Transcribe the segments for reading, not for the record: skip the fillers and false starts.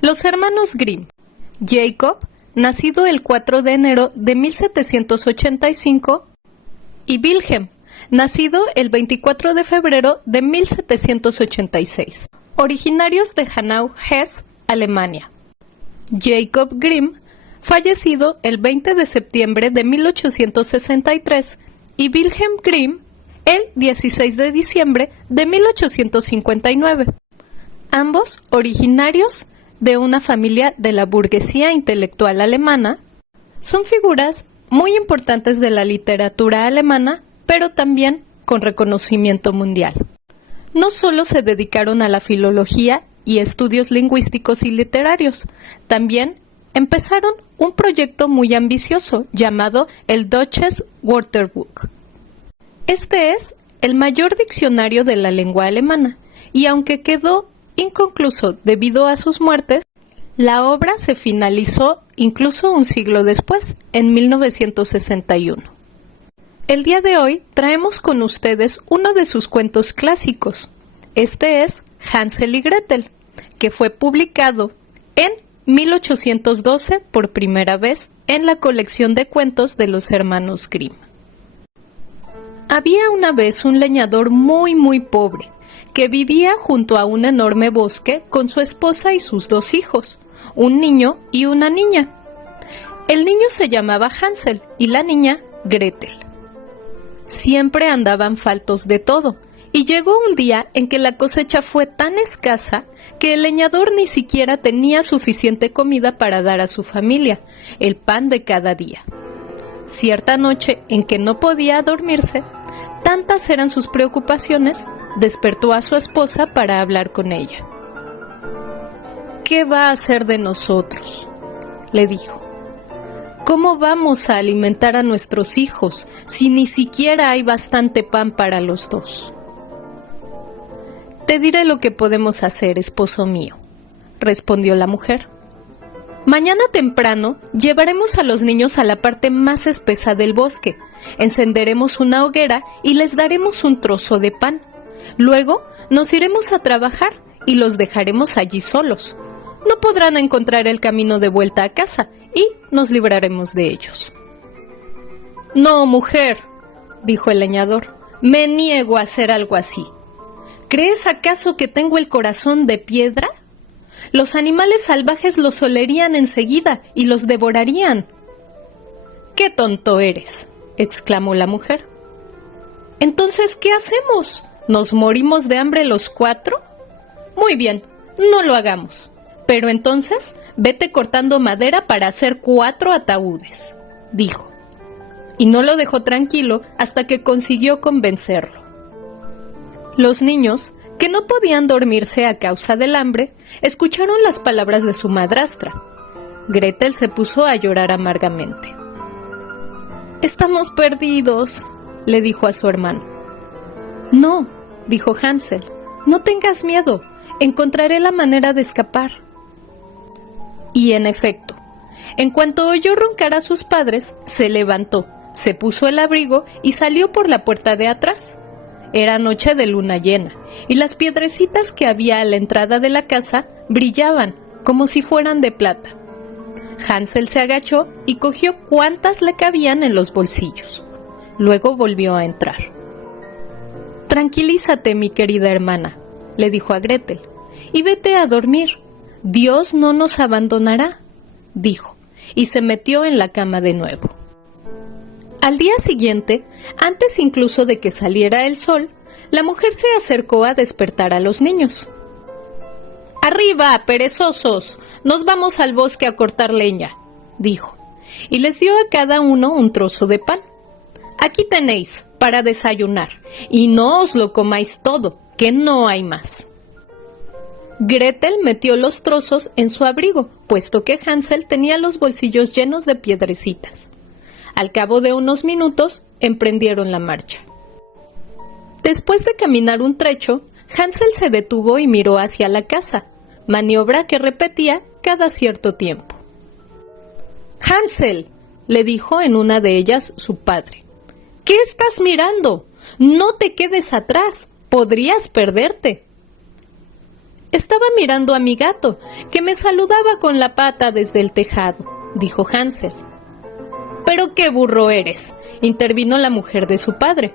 Los hermanos Grimm. Jacob, nacido el 4 de enero de 1785, y Wilhelm, nacido el 24 de febrero de 1786, originarios de Hanau, Hesse, Alemania. Jacob Grimm, fallecido el 20 de septiembre de 1863, y Wilhelm Grimm, el 16 de diciembre de 1859. Ambos originarios de una familia de la burguesía intelectual alemana, son figuras muy importantes de la literatura alemana, pero también con reconocimiento mundial. No solo se dedicaron a la filología y estudios lingüísticos y literarios, también empezaron un proyecto muy ambicioso llamado el Deutsches Wörterbuch. Este es el mayor diccionario de la lengua alemana, y aunque quedó inconcluso debido a sus muertes, la obra se finalizó incluso un siglo después, en 1961. El día de hoy traemos con ustedes uno de sus cuentos clásicos. Este es Hansel y Gretel, que fue publicado en 1812 por primera vez en la colección de cuentos de los hermanos Grimm. Había una vez un leñador muy pobre, que vivía junto a un enorme bosque con su esposa y sus 2 hijos, un niño y una niña. El niño se llamaba Hansel y la niña Gretel. Siempre andaban faltos de todo, y llegó un día en que la cosecha fue tan escasa que el leñador ni siquiera tenía suficiente comida para dar a su familia, el pan de cada día. Cierta noche en que no podía dormirse, tantas eran sus preocupaciones, despertó a su esposa para hablar con ella. ¿Qué va a hacer de nosotros?, le dijo. ¿Cómo vamos a alimentar a nuestros hijos si ni siquiera hay bastante pan para los 2? Te diré lo que podemos hacer, esposo mío, respondió la mujer. Mañana temprano llevaremos a los niños a la parte más espesa del bosque, encenderemos una hoguera y les daremos un trozo de pan. Luego nos iremos a trabajar y los dejaremos allí solos. No podrán encontrar el camino de vuelta a casa y nos libraremos de ellos. No, mujer, dijo el leñador, me niego a hacer algo así. ¿Crees acaso que tengo el corazón de piedra? Los animales salvajes los olerían enseguida y los devorarían. ¡Qué tonto eres!, exclamó la mujer. Entonces, ¿qué hacemos? ¿Nos morimos de hambre los 4? Muy bien, no lo hagamos. Pero entonces, vete cortando madera para hacer 4 ataúdes, dijo. Y no lo dejó tranquilo hasta que consiguió convencerlo. Los niños, que no podían dormirse a causa del hambre, escucharon las palabras de su madrastra. Gretel se puso a llorar amargamente. «Estamos perdidos», le dijo a su hermano. «No», dijo Hansel, «no tengas miedo, encontraré la manera de escapar». Y en efecto, en cuanto oyó roncar a sus padres, se levantó, se puso el abrigo y salió por la puerta de atrás. Era noche de luna llena, y las piedrecitas que había a la entrada de la casa brillaban como si fueran de plata. Hansel se agachó y cogió cuantas le cabían en los bolsillos. Luego volvió a entrar. «Tranquilízate, mi querida hermana», le dijo a Gretel, «y vete a dormir. Dios no nos abandonará», dijo, y se metió en la cama de nuevo. Al día siguiente, antes incluso de que saliera el sol, la mujer se acercó a despertar a los niños. «¡Arriba, perezosos! Nos vamos al bosque a cortar leña», dijo, y les dio a cada uno un trozo de pan. «Aquí tenéis, para desayunar, y no os lo comáis todo, que no hay más». Gretel metió los trozos en su abrigo, puesto que Hansel tenía los bolsillos llenos de piedrecitas. Al cabo de unos minutos, emprendieron la marcha. Después de caminar un trecho, Hansel se detuvo y miró hacia la casa, maniobra que repetía cada cierto tiempo. «Hansel», le dijo en una de ellas su padre, «¿qué estás mirando? No te quedes atrás, podrías perderte». Estaba mirando a mi gato, que me saludaba con la pata desde el tejado, dijo Hansel. «¡Pero qué burro eres!», intervino la mujer de su padre.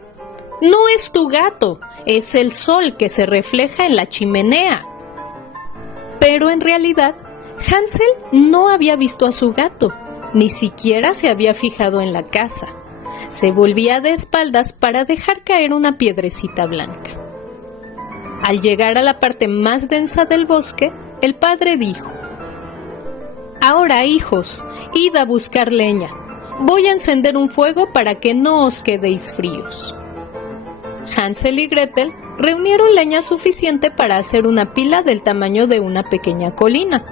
«No es tu gato, es el sol que se refleja en la chimenea». Pero en realidad, Hansel no había visto a su gato, ni siquiera se había fijado en la casa. Se volvía de espaldas para dejar caer una piedrecita blanca. Al llegar a la parte más densa del bosque, el padre dijo: «Ahora, hijos, id a buscar leña. Voy a encender un fuego para que no os quedéis fríos». Hansel y Gretel reunieron leña suficiente para hacer una pila del tamaño de una pequeña colina.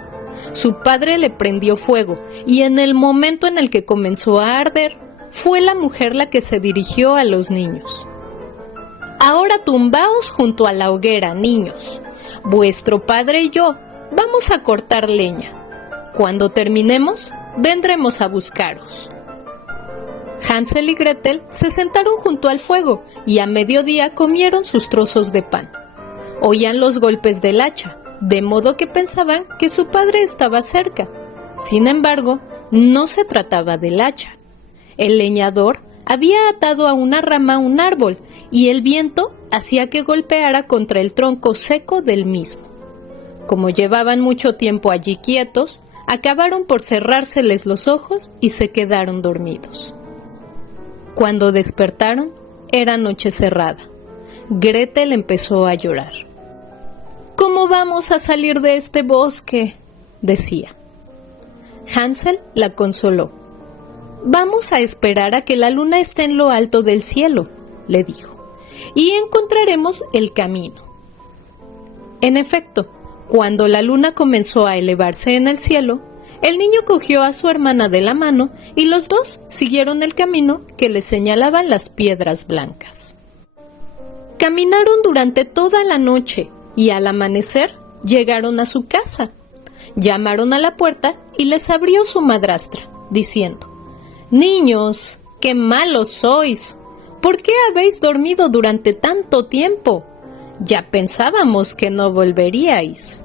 Su padre le prendió fuego y en el momento en el que comenzó a arder, fue la mujer la que se dirigió a los niños. «Ahora tumbaos junto a la hoguera, niños. Vuestro padre y yo vamos a cortar leña. Cuando terminemos, vendremos a buscaros». Hansel y Gretel se sentaron junto al fuego y a mediodía comieron sus trozos de pan. Oían los golpes del hacha, de modo que pensaban que su padre estaba cerca. Sin embargo, no se trataba del hacha. El leñador había atado a una rama un árbol y el viento hacía que golpeara contra el tronco seco del mismo. Como llevaban mucho tiempo allí quietos, acabaron por cerrárseles los ojos y se quedaron dormidos. Cuando despertaron, era noche cerrada. Gretel empezó a llorar. «¿Cómo vamos a salir de este bosque?», decía. Hansel la consoló. «Vamos a esperar a que la luna esté en lo alto del cielo», le dijo, «y encontraremos el camino». En efecto, cuando la luna comenzó a elevarse en el cielo, el niño cogió a su hermana de la mano y los dos siguieron el camino que les señalaban las piedras blancas. Caminaron durante toda la noche y al amanecer llegaron a su casa. Llamaron a la puerta y les abrió su madrastra, diciendo: «Niños, qué malos sois. ¿Por qué habéis dormido durante tanto tiempo? Ya pensábamos que no volveríais».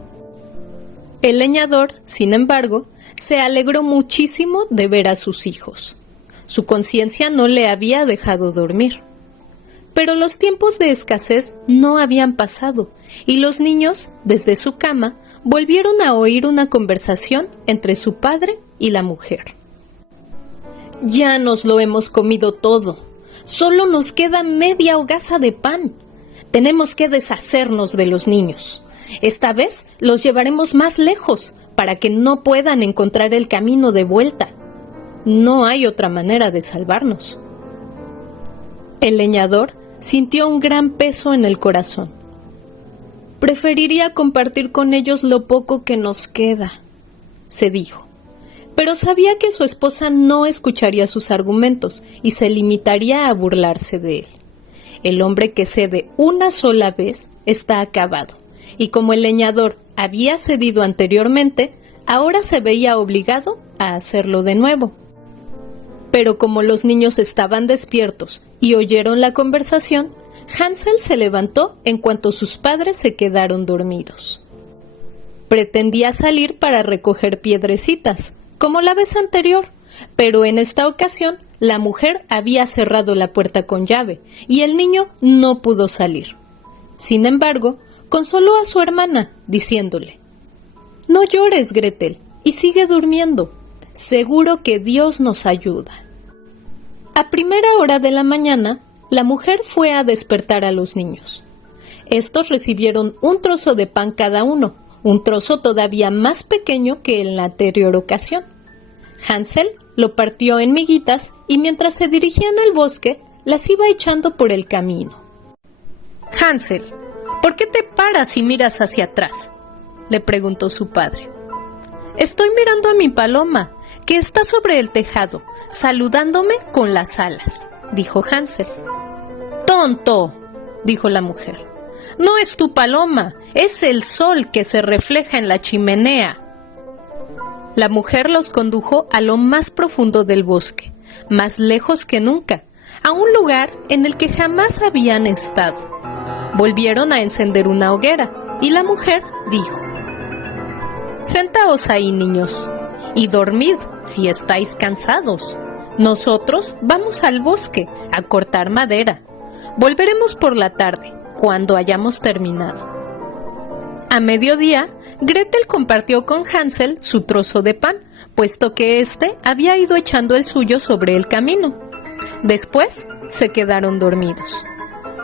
El leñador, sin embargo, se alegró muchísimo de ver a sus hijos. Su conciencia no le había dejado dormir. Pero los tiempos de escasez no habían pasado, y los niños, desde su cama, volvieron a oír una conversación entre su padre y la mujer. «Ya nos lo hemos comido todo. Solo nos queda media hogaza de pan. Tenemos que deshacernos de los niños. Esta vez los llevaremos más lejos, para que no puedan encontrar el camino de vuelta. No hay otra manera de salvarnos». El leñador sintió un gran peso en el corazón. «Preferiría compartir con ellos lo poco que nos queda», se dijo. Pero sabía que su esposa no escucharía sus argumentos y se limitaría a burlarse de él. El hombre que cede una sola vez está acabado, y como el leñador había cedido anteriormente, ahora se veía obligado a hacerlo de nuevo. Pero como los niños estaban despiertos y oyeron la conversación, Hansel se levantó en cuanto sus padres se quedaron dormidos. Pretendía salir para recoger piedrecitas, como la vez anterior, pero en esta ocasión la mujer había cerrado la puerta con llave y el niño no pudo salir. Sin embargo, consoló a su hermana, diciéndole: «No llores, Gretel, y sigue durmiendo. Seguro que Dios nos ayuda». A primera hora de la mañana, la mujer fue a despertar a los niños. Estos recibieron un trozo de pan cada uno, un trozo todavía más pequeño que en la anterior ocasión. Hansel lo partió en miguitas y mientras se dirigían al bosque, las iba echando por el camino. «Hansel, ¿por qué te paras y miras hacia atrás?», le preguntó su padre. «Estoy mirando a mi paloma, que está sobre el tejado, saludándome con las alas», dijo Hansel. «Tonto», dijo la mujer, «no es tu paloma, es el sol que se refleja en la chimenea». La mujer los condujo a lo más profundo del bosque, más lejos que nunca, a un lugar en el que jamás habían estado. Volvieron a encender una hoguera, y la mujer dijo: «Sentaos ahí, niños, y dormid si estáis cansados. Nosotros vamos al bosque a cortar madera. Volveremos por la tarde, cuando hayamos terminado». A mediodía, Gretel compartió con Hansel su trozo de pan, puesto que éste había ido echando el suyo sobre el camino. Después se quedaron dormidos.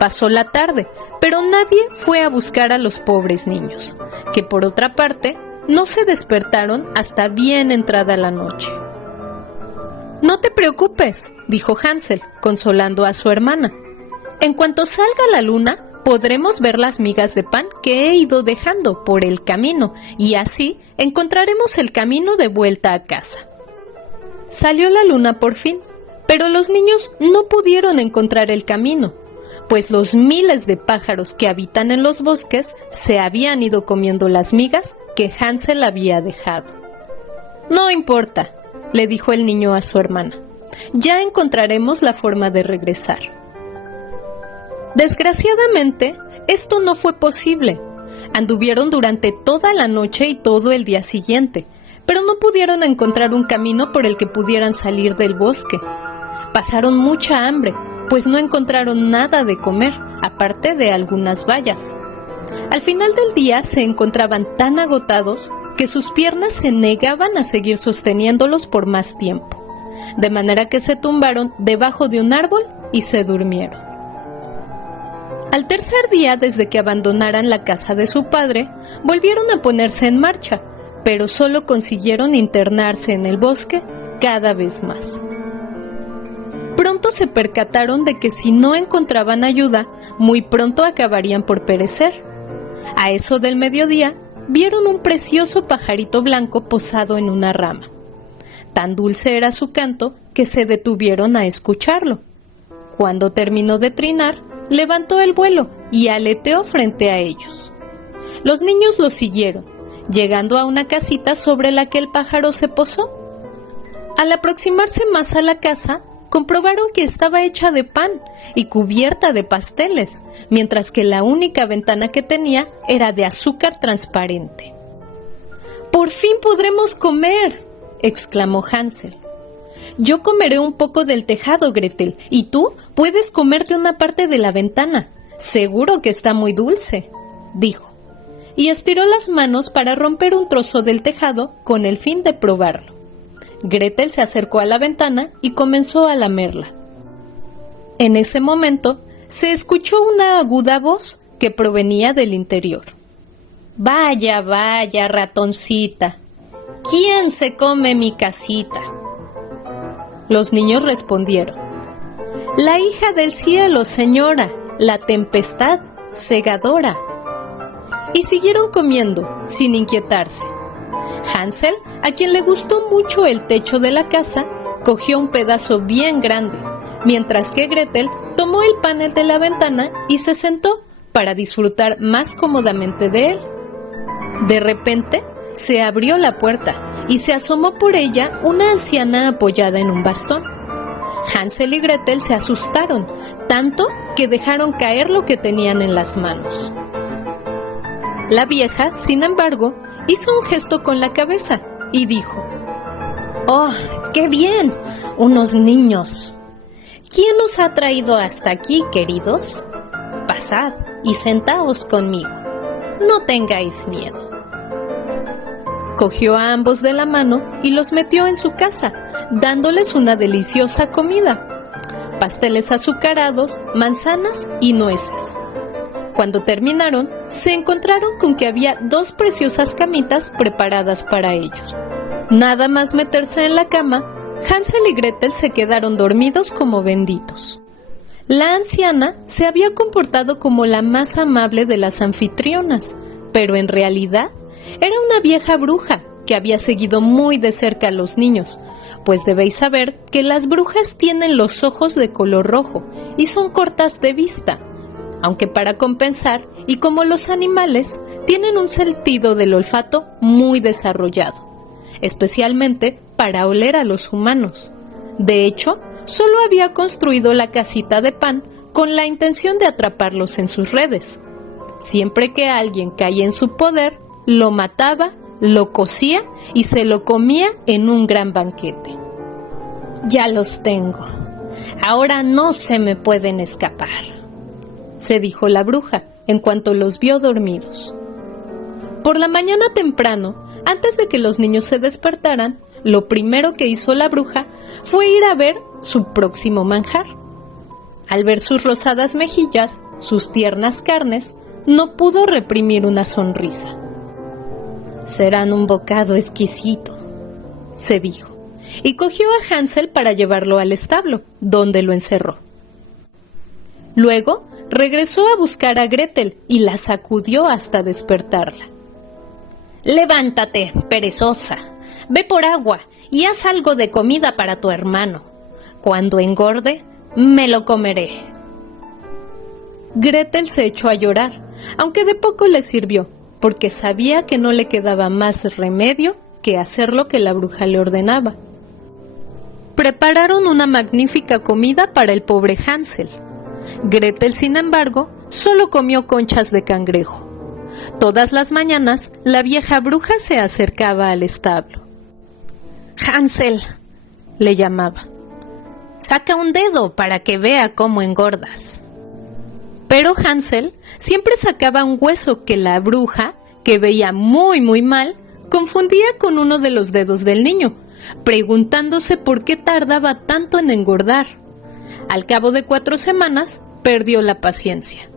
Pasó la tarde, pero nadie fue a buscar a los pobres niños, que por otra parte no se despertaron hasta bien entrada la noche. «No te preocupes», dijo Hansel, consolando a su hermana. «En cuanto salga la luna, podremos ver las migas de pan que he ido dejando por el camino, y así encontraremos el camino de vuelta a casa». Salió la luna por fin, pero los niños no pudieron encontrar el camino, pues los miles de pájaros que habitan en los bosques se habían ido comiendo las migas que Hansel había dejado. «No importa», le dijo el niño a su hermana, «ya encontraremos la forma de regresar». Desgraciadamente, esto no fue posible. Anduvieron durante toda la noche y todo el día siguiente, pero no pudieron encontrar un camino por el que pudieran salir del bosque. Pasaron mucha hambre, pues no encontraron nada de comer, aparte de algunas bayas. Al final del día se encontraban tan agotados que sus piernas se negaban a seguir sosteniéndolos por más tiempo, de manera que se tumbaron debajo de un árbol y se durmieron. Al tercer día desde que abandonaran la casa de su padre, volvieron a ponerse en marcha, pero solo consiguieron internarse en el bosque cada vez más. Pronto se percataron de que si no encontraban ayuda, muy pronto acabarían por perecer. A eso del mediodía, vieron un precioso pajarito blanco posado en una rama. Tan dulce era su canto que se detuvieron a escucharlo. Cuando terminó de trinar, levantó el vuelo y aleteó frente a ellos. Los niños lo siguieron, llegando a una casita sobre la que el pájaro se posó. Al aproximarse más a la casa, comprobaron que estaba hecha de pan y cubierta de pasteles, mientras que la única ventana que tenía era de azúcar transparente. «¡Por fin podremos comer!», exclamó Hansel. «Yo comeré un poco del tejado, Gretel, y tú puedes comerte una parte de la ventana. Seguro que está muy dulce», dijo, y estiró las manos para romper un trozo del tejado con el fin de probarlo. Gretel se acercó a la ventana y comenzó a lamerla. En ese momento se escuchó una aguda voz que provenía del interior. «Vaya, vaya, ratoncita, ¿quién se come mi casita?». Los niños respondieron: «La hija del cielo, señora, la tempestad segadora». Y siguieron comiendo, sin inquietarse. Hansel, a quien le gustó mucho el techo de la casa, cogió un pedazo bien grande, mientras que Gretel tomó el panel de la ventana y se sentó para disfrutar más cómodamente de él. De repente, se abrió la puerta y se asomó por ella una anciana apoyada en un bastón. Hansel y Gretel se asustaron, tanto que dejaron caer lo que tenían en las manos. La vieja, sin embargo, hizo un gesto con la cabeza y dijo: «¡Oh, qué bien! ¡Unos niños! ¿Quién os ha traído hasta aquí, queridos? Pasad y sentaos conmigo. No tengáis miedo». Cogió a ambos de la mano y los metió en su casa, dándoles una deliciosa comida: pasteles azucarados, manzanas y nueces. Cuando terminaron, se encontraron con que había 2 preciosas camitas preparadas para ellos. Nada más meterse en la cama, Hansel y Gretel se quedaron dormidos como benditos. La anciana se había comportado como la más amable de las anfitrionas, pero en realidad era una vieja bruja que había seguido muy de cerca a los niños, pues debéis saber que las brujas tienen los ojos de color rojo y son cortas de vista, aunque para compensar, y como los animales, tienen un sentido del olfato muy desarrollado, especialmente para oler a los humanos. De hecho, solo había construido la casita de pan con la intención de atraparlos en sus redes. Siempre que alguien caía en su poder, lo mataba, lo cocía y se lo comía en un gran banquete. «Ya los tengo. Ahora no se me pueden escapar», se dijo la bruja en cuanto los vio dormidos. Por la mañana temprano, antes de que los niños se despertaran, lo primero que hizo la bruja fue ir a ver su próximo manjar. Al ver sus rosadas mejillas, sus tiernas carnes, no pudo reprimir una sonrisa. «Serán un bocado exquisito», se dijo, y cogió a Hansel para llevarlo al establo, donde lo encerró. Luego regresó a buscar a Gretel y la sacudió hasta despertarla. «Levántate, perezosa, ve por agua y haz algo de comida para tu hermano. Cuando engorde, me lo comeré». Gretel se echó a llorar, aunque de poco le sirvió, porque sabía que no le quedaba más remedio que hacer lo que la bruja le ordenaba. Prepararon una magnífica comida para el pobre Hansel. Gretel, sin embargo, solo comió conchas de cangrejo. Todas las mañanas, la vieja bruja se acercaba al establo. «Hansel», le llamaba, «saca un dedo para que vea cómo engordas». Pero Hansel siempre sacaba un hueso que la bruja, que veía muy mal, confundía con uno de los dedos del niño, preguntándose por qué tardaba tanto en engordar. Al cabo de 4 semanas, perdió la paciencia.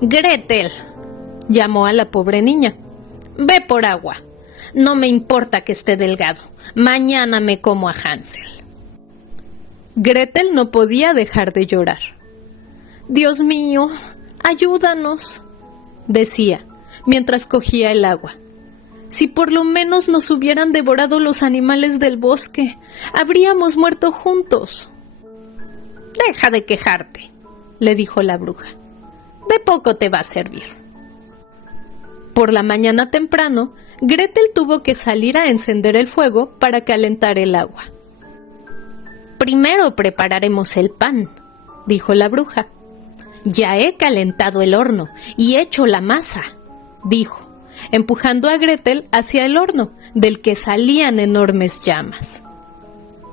«Gretel», llamó a la pobre niña, «ve por agua. No me importa que esté delgado. Mañana me como a Hansel». Gretel no podía dejar de llorar. «Dios mío, ayúdanos», decía, mientras cogía el agua. «Si por lo menos nos hubieran devorado los animales del bosque, habríamos muerto juntos». «Deja de quejarte», le dijo la bruja. «De poco te va a servir». Por la mañana temprano, Gretel tuvo que salir a encender el fuego para calentar el agua. «Primero prepararemos el pan», dijo la bruja. «Ya he calentado el horno y hecho la masa», dijo, empujando a Gretel hacia el horno, del que salían enormes llamas.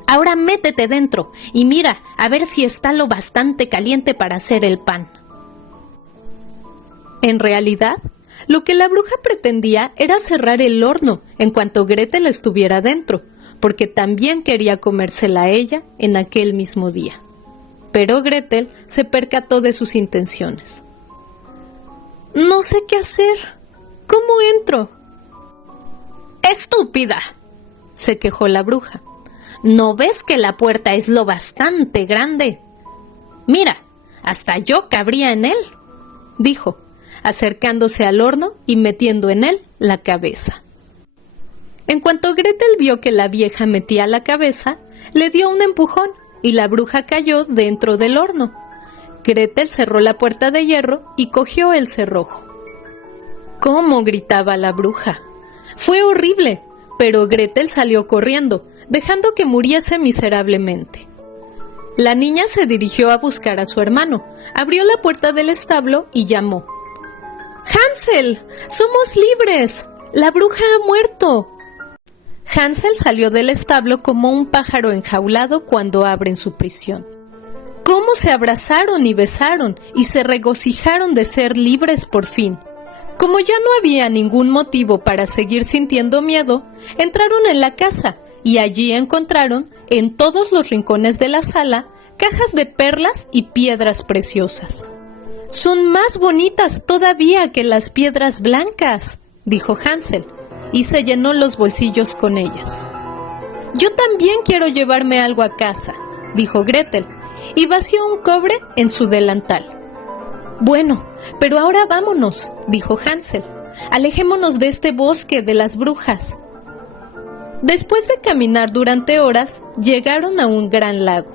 «Ahora métete dentro y mira a ver si está lo bastante caliente para hacer el pan». En realidad, lo que la bruja pretendía era cerrar el horno en cuanto Gretel estuviera dentro, porque también quería comérsela a ella en aquel mismo día. Pero Gretel se percató de sus intenciones. «No sé qué hacer. ¿Cómo entro?» «Estúpida», se quejó la bruja. «¿No ves que la puerta es lo bastante grande? Mira, hasta yo cabría en él», dijo, acercándose al horno y metiendo en él la cabeza. En cuanto Gretel vio que la vieja metía la cabeza, le dio un empujón y la bruja cayó dentro del horno. Gretel cerró la puerta de hierro y cogió el cerrojo. ¡Cómo gritaba la bruja! Fue horrible, pero Gretel salió corriendo, dejando que muriese miserablemente. La niña se dirigió a buscar a su hermano, abrió la puerta del establo y llamó. «¡Hansel! ¡Somos libres! ¡La bruja ha muerto!». Hansel salió del establo como un pájaro enjaulado cuando abren su prisión. Cómo se abrazaron y besaron y se regocijaron de ser libres por fin. Como ya no había ningún motivo para seguir sintiendo miedo, entraron en la casa y allí encontraron, en todos los rincones de la sala, cajas de perlas y piedras preciosas. «Son más bonitas todavía que las piedras blancas», dijo Hansel, y se llenó los bolsillos con ellas. «Yo también quiero llevarme algo a casa», dijo Gretel, y vació un cobre en su delantal. «Bueno, pero ahora vámonos», dijo Hansel. «Alejémonos de este bosque de las brujas». Después de caminar durante horas, llegaron a un gran lago.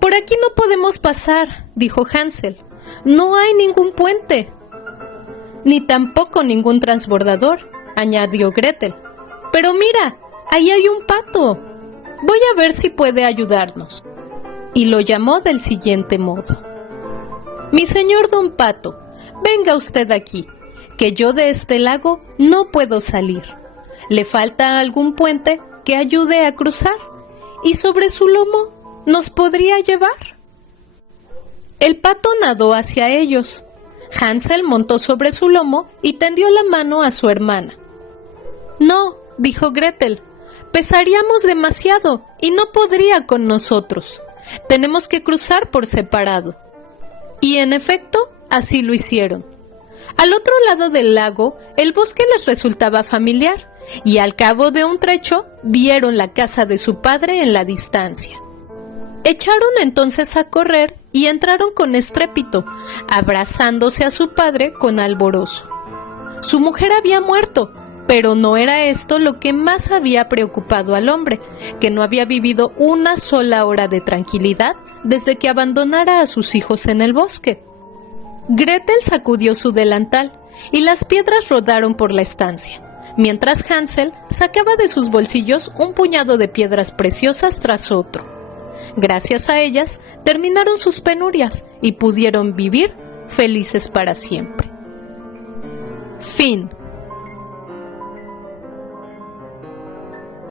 «Por aquí no podemos pasar», dijo Hansel. «No hay ningún puente». «Ni tampoco ningún transbordador», añadió Gretel. «Pero mira, ahí hay un pato. Voy a ver si puede ayudarnos». Y lo llamó del siguiente modo. «Mi señor Don Pato, venga usted aquí, que yo de este lago no puedo salir. Le falta algún puente que ayude a cruzar, y sobre su lomo nos podría llevar. El pato nadó hacia ellos. Hansel montó sobre su lomo y tendió la mano a su hermana. «No», dijo Gretel, «pesaríamos demasiado y no podría con nosotros. Tenemos que cruzar por separado». Y en efecto, así lo hicieron. Al otro lado del lago, el bosque les resultaba familiar, y al cabo de un trecho vieron la casa de su padre en la distancia. Echaron entonces a correr y entraron con estrépito, abrazándose a su padre con alborozo. Su mujer había muerto, pero no era esto lo que más había preocupado al hombre, que no había vivido una sola hora de tranquilidad desde que abandonara a sus hijos en el bosque. Gretel sacudió su delantal y las piedras rodaron por la estancia, mientras Hansel sacaba de sus bolsillos un puñado de piedras preciosas tras otro. Gracias a ellas terminaron sus penurias y pudieron vivir felices para siempre. Fin.